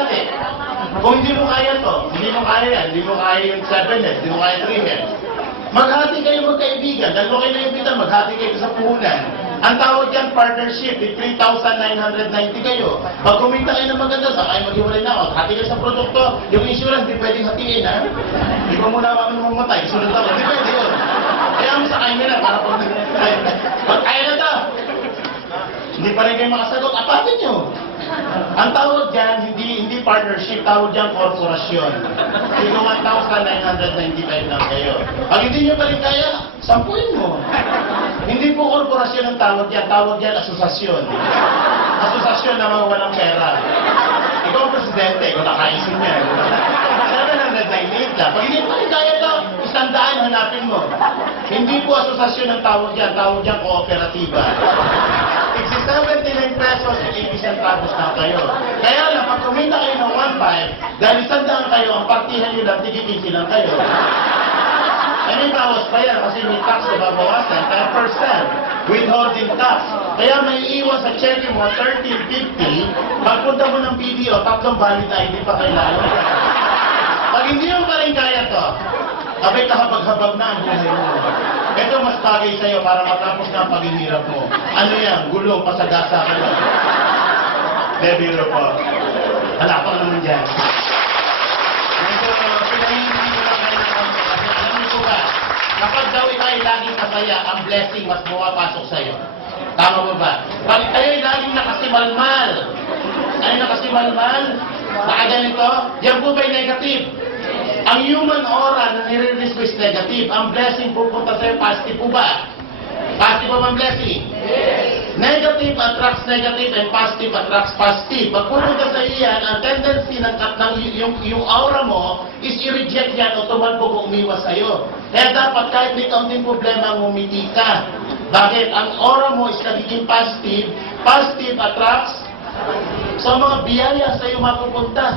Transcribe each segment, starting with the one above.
kalahati. Kung hindi mo kaya to, hindi mo kaya yan, hindi mo kaya yung 7 heads, hindi mo kaya 3 heads, maghati kayo magkaibigan, dalawa kayo na yung maghati kayo sa puhunan. Ang tawag yan, partnership, 3,990 kayo. Pag kumita kayo ng maganda, sa kayo maghiwalay na ako, hati kayo sa produkto, yung insurance, di pwedeng hatiin, ha? Hindi ko muna kami mamatay, sunod ako, di pwede yun. Kaya mo sa kayo nila, para pag kaya na to, hindi pa rin kayo makasagot, apatin nyo. Ang tawag dyan, hindi partnership, tawag dyan korporasyon. Sino 1,995 lang kayo. Pag hindi nyo pa rin kaya, sampuin mo. Hindi po korporasyon ang tawag dyan asosasyon. Asosasyon na mga walang pera. Ikaw ang presidente, ikaw nakaisin niya. 798 lang. Pag hindi pa rin kaya to, 100 hanapin mo. Hindi po asosasyon ang tawag dyan kooperatiba. 79 pesos at 80 centavos na kayo. Kaya lang, pag kumita kayo ng 1.5, dahil 100 kayo, ang partihan nyo lang, tigigil lang kayo. Eh, may bawas pa yan kasi may tax na babawasan, 10%, withholding tax. Kaya may iwan sa cheque mo, 13.50, pagpunta mo ng BDO, 3 valid ID pa kailangan. Pag hindi mo pa rin kaya to, abay kahabag-habag na ang buhay mo. Ito mas bagay sa'yo para matapos na ang paghihirap mo. Ano yan? Gulong, pasagasa ka lang. Bebiro po. Wala pa naman dyan. Medyo pinahihingi ko lang kayo ng konti. Kasi alam niyo po ba, kapag daw ikay laging masaya, ang blessing mas pumapasok sa'yo. Tama mo ba? Pag kayo'y laging nakasimalmal, ano nakasimalmal? Baka ganito, yan po ba'y negative? Ang human aura na nire-release ko is negative. Ang blessing pupunta sa'yo, positive po ba? Positive po ba ang blessing? Yes. Negative attracts negative and positive attracts positive. Pag pupunta sa iyan, ang tendency ng yung aura mo is i-reject yan o tumalbog o umiwas sa'yo. Kaya dapat kahit may kaunting problema, ngumiti ka. Bakit? Ang aura mo is nagiging positive. Positive attracts sa mga biyaya sa'yo mapupunta.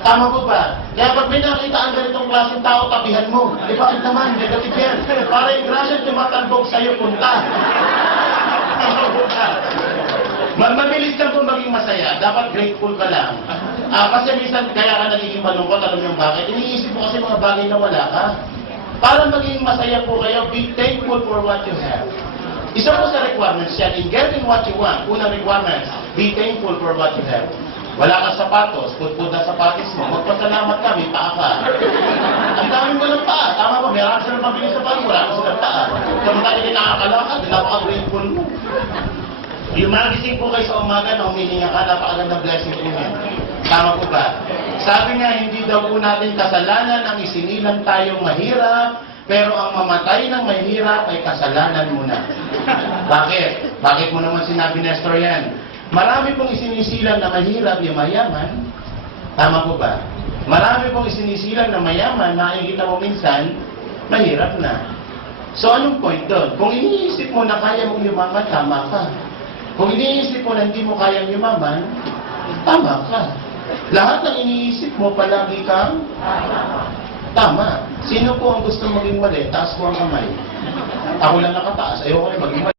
Tama po ba? Kaya pag may nakita ang ganitong klaseng tao, tabihan mo. Di ba naman, negative yan. Para yung grasya tumatalbog sa'yo, punta. Tama po ba? Mabilis lang po maging masaya. Dapat grateful ka lang. Kasi minsan kaya ka nagiging malungkot, alam niyo bakit? Iniisip mo kasi mga bagay na wala ka. Para maging masaya po kayo, be thankful for what you have. Isa po sa requirements yan, in getting what you want, unang requirements, be thankful for what you have. Wala kang sapatos, putput na sapatos mo, magpasalamat ka, may paa ka. Ang dami mo ng paa, tama ba? Meron sila mabilis sa paa, wala ka silang paa. Samantalang hindi nakakalakad, napaka-grateful mo. Yung magising po kayo sa umaga na humihinga ka, napakagandang blessing po yan. Tama po ba? Sabi nga, hindi daw po natin kasalanan ang isinilang tayong mahirap, pero ang mamatay ng mahirap ay kasalanan mo na. Bakit? Bakit mo naman sinabi, Nestor, yan? Marami pong isinisilang na mahirap yung mayaman. Tama po ba? Marami pong isinisilang na mayaman, nakikita mo minsan, mahirap na. So anong point doon? Kung iniisip mo na kaya mong yumaman, tama ka. Kung iniisip mo na hindi mo kayang yumaman, tama ka. Lahat ng iniisip mo, palagi kang tama. Sino po ang gusto maging mali? Taas po ang kamay. Ako lang nakataas. Ayoko rin maging mali.